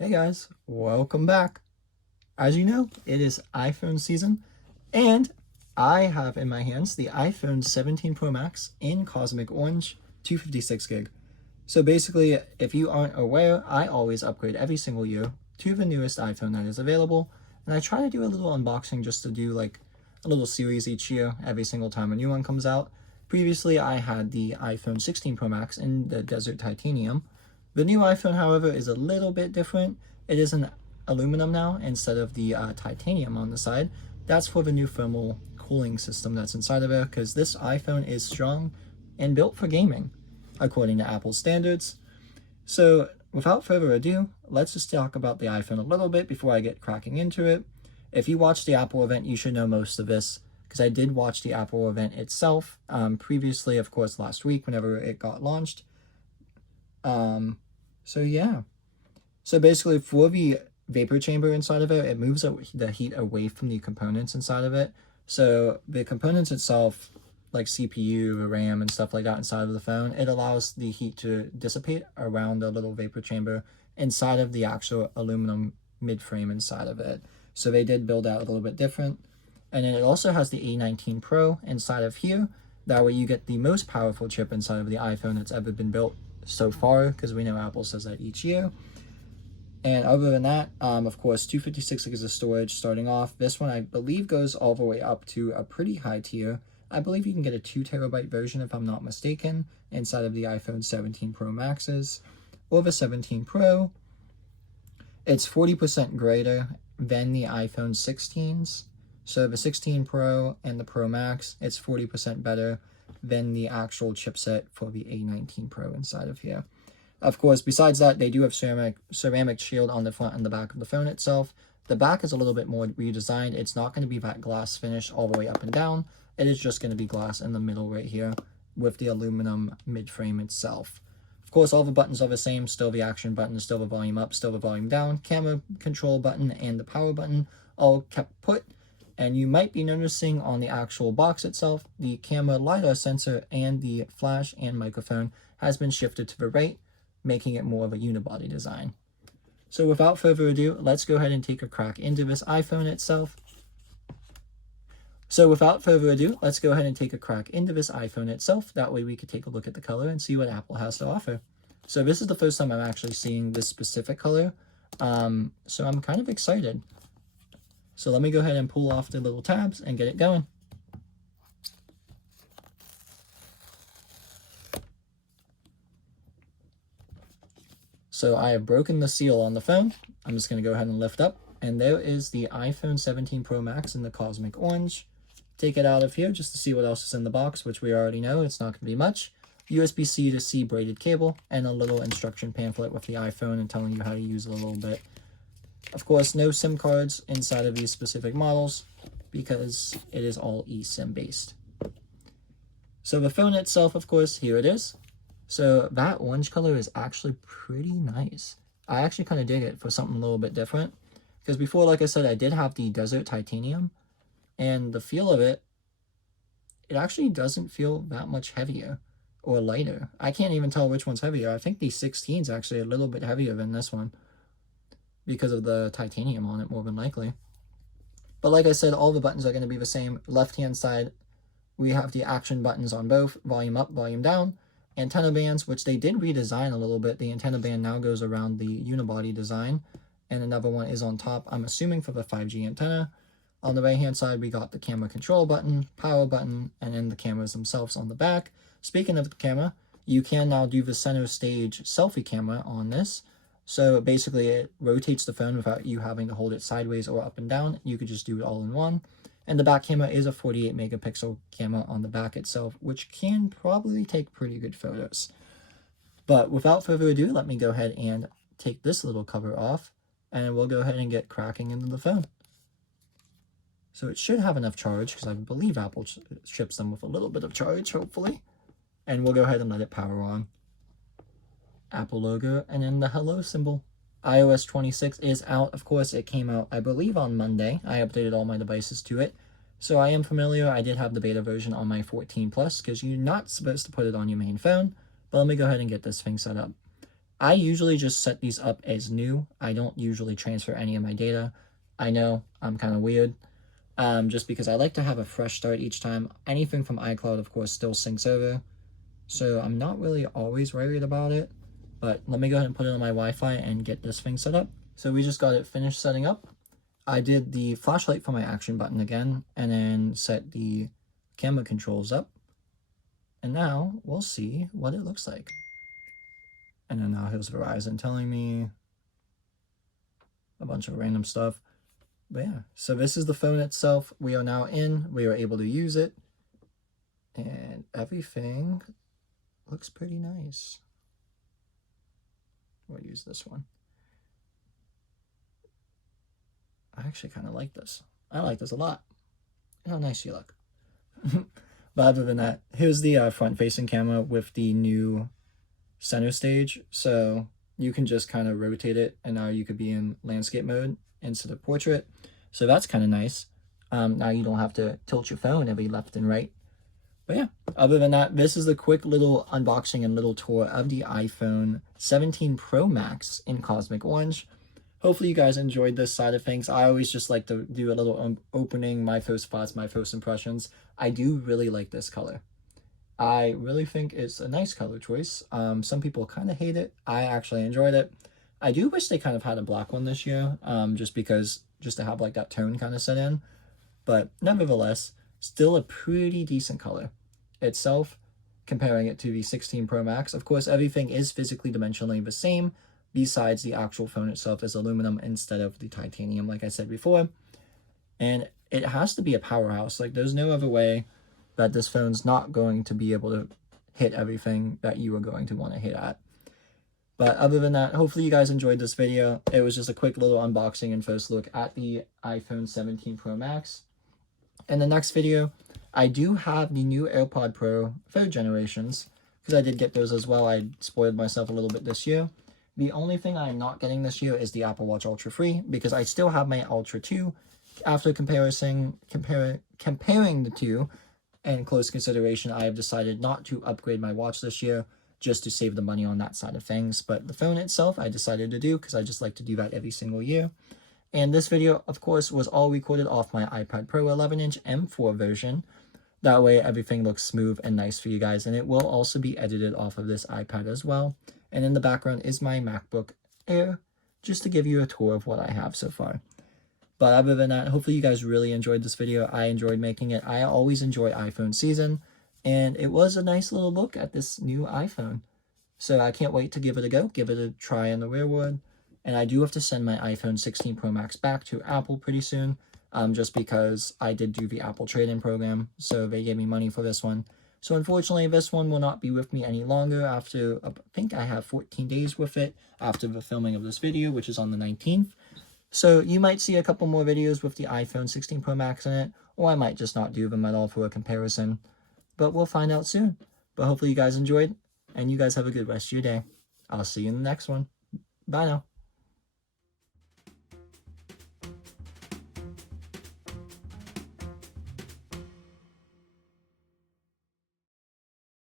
Hey guys, welcome back. As you know, it is iPhone season, and I have in my hands the iPhone 17 Pro Max in Cosmic Orange 256 gig. So basically, if you aren't aware, I always upgrade every single year to the newest iPhone that is available, and I try to do a little unboxing just to do like a little series each year, every single time a new one comes out. Previously, I had the iPhone 16 Pro Max in the Desert Titanium. The new iPhone, however, is a little bit different. It is an aluminum now instead of the titanium on the side. That's for the new thermal cooling system that's inside of it, because this iPhone is strong and built for gaming, according to Apple standards. So without further ado, let's just talk about the iPhone a little bit before I get cracking into it. If you watched the Apple event, you should know most of this, because I did watch the Apple event itself previously, of course, last week whenever it got launched. So yeah. So basically, for the vapor chamber inside of it, it moves the heat away from the components inside of it. So the components itself, like CPU, RAM, and stuff like that inside of the phone, it allows the heat to dissipate around the little vapor chamber inside of the actual aluminum mid-frame inside of it. So they did build out a little bit different. And then it also has the A19 Pro inside of here. That way you get the most powerful chip inside of the iPhone that's ever been built so far, because we know Apple says that each year. And other than that, of course, 256 gigs of storage starting off. This one, I believe, goes all the way up to a pretty high tier. I believe you can get a 2 terabyte version, if I'm not mistaken, inside of the iPhone 17 Pro Maxes or the 17 Pro. It's 40% greater than the iPhone 16s. So the 16 Pro and the Pro Max, it's 40% better than the actual chipset for the A19 Pro inside of here. Of course, besides that, they do have ceramic shield on the front and the back of the phone itself. The back is a little bit more redesigned. It's not going to be that glass finish all the way up and down. It is just going to be glass in the middle right here with the aluminum mid-frame itself. Of course, all the buttons are the same. Still the action button, still the volume up, still the volume down. Camera control button and the power button all kept put. And you might be noticing on the actual box itself, the camera LiDAR sensor and the flash and microphone has been shifted to the right, making it more of a unibody design. So without further ado, let's go ahead and take a crack into this iPhone itself. That way we could take a look at the color and see what Apple has to offer. So this is the first time I'm actually seeing this specific color. So I'm kind of excited. So let me go ahead and pull off the little tabs and get it going. So I have broken the seal on the phone. I'm just going to go ahead and lift up. And there is the iPhone 17 Pro Max in the Cosmic Orange. Take it out of here just to see what else is in the box, which we already know. It's not going to be much. USB-C to C braided cable and a little instruction pamphlet with the iPhone and telling you how to use it a little bit. Of course, no SIM cards inside of these specific models because it is all eSIM based. So the phone itself, of course, here it is. So that orange color is actually pretty nice. I actually kind of dig it for something a little bit different. Because before, like I said, I did have the Desert Titanium. And the feel of it, it actually doesn't feel that much heavier or lighter. I can't even tell which one's heavier. I think the 16 is actually a little bit heavier than this one, because of the titanium on it, more than likely. But like I said, all the buttons are going to be the same. Left-hand side, we have the action buttons on both, volume up, volume down. Antenna bands, which they did redesign a little bit. The antenna band now goes around the unibody design, and another one is on top, I'm assuming for the 5G antenna. On the right-hand side, we got the camera control button, power button, and then the cameras themselves on the back. Speaking of the camera, you can now do the center stage selfie camera on this. So basically, it rotates the phone without you having to hold it sideways or up and down. You could just do it all in one. And the back camera is a 48 megapixel camera on the back itself, which can probably take pretty good photos. But without further ado, let me go ahead and take this little cover off, and we'll go ahead and get cracking into the phone. So it should have enough charge, because I believe Apple ships them with a little bit of charge, hopefully. And we'll go ahead and let it power on. Apple logo, and then the hello symbol. iOS 26 is out. Of course, it came out, I believe, on Monday. I updated all my devices to it. So I am familiar. I did have the beta version on my 14 Plus, because you're not supposed to put it on your main phone. But let me go ahead and get this thing set up. I usually just set these up as new. I don't usually transfer any of my data. I know I'm kind of weird, just because I like to have a fresh start each time. Anything from iCloud, of course, still syncs over, so I'm not really always worried about it. But let me go ahead and put it on my Wi-Fi and get this thing set up. So we just got it finished setting up. I did the flashlight for my action button again, and then set the camera controls up. And now we'll see what it looks like. And then now here's Verizon telling me a bunch of random stuff. But yeah, so this is the phone itself. We are now in. We are able to use it. And everything looks pretty nice. We'll use this one. I actually kind of like this. I like this a lot. Look how nice you look. But other than that, here's the front-facing camera with the new center stage. So you can just kind of rotate it, and now you could be in landscape mode instead of portrait. So that's kind of nice. Now you don't have to tilt your phone every left and right. But yeah, other than that, this is the quick little unboxing and little tour of the iPhone 17 Pro Max in Cosmic Orange. Hopefully you guys enjoyed this side of things. I always just like to do a little opening, my first thoughts, my first impressions. I do really like this color. I really think it's a nice color choice. Some people kind of hate it. I actually enjoyed it. I do wish they kind of had a black one this year, just to have like that tone kind of set in. But nevertheless, still a pretty decent color itself, comparing it to the 16 Pro Max. Of course, everything is physically dimensionally the same, besides the actual phone itself is aluminum instead of the titanium, like I said before. And it has to be a powerhouse. Like, there's no other way that this phone's not going to be able to hit everything that you are going to want to hit at. But other than that, hopefully you guys enjoyed this video. It was just a quick little unboxing and first look at the iPhone 17 Pro Max. In the next video, I do have the new AirPod Pro 3rd generations, because I did get those as well. I spoiled myself a little bit this year. The only thing I'm not getting this year is the Apple Watch Ultra 3, because I still have my Ultra 2. After comparing the two and close consideration, I have decided not to upgrade my watch this year, just to save the money on that side of things. But the phone itself, I decided to do, because I just like to do that every single year. And this video, of course, was all recorded off my iPad Pro 11-inch M4 version. That way, everything looks smooth and nice for you guys. And it will also be edited off of this iPad as well. And in the background is my MacBook Air, just to give you a tour of what I have so far. But other than that, hopefully you guys really enjoyed this video. I enjoyed making it. I always enjoy iPhone season. And it was a nice little look at this new iPhone. So I can't wait to give it a go, give it a try in the real world. And I do have to send my iPhone 16 Pro Max back to Apple pretty soon, just because I did do the Apple trade-in program, so they gave me money for this one. So unfortunately, this one will not be with me any longer after, I think I have 14 days with it after the filming of this video, which is on the 19th. So you might see a couple more videos with the iPhone 16 Pro Max in it, or I might just not do them at all for a comparison. But we'll find out soon. But hopefully you guys enjoyed, and you guys have a good rest of your day. I'll see you in the next one. Bye now.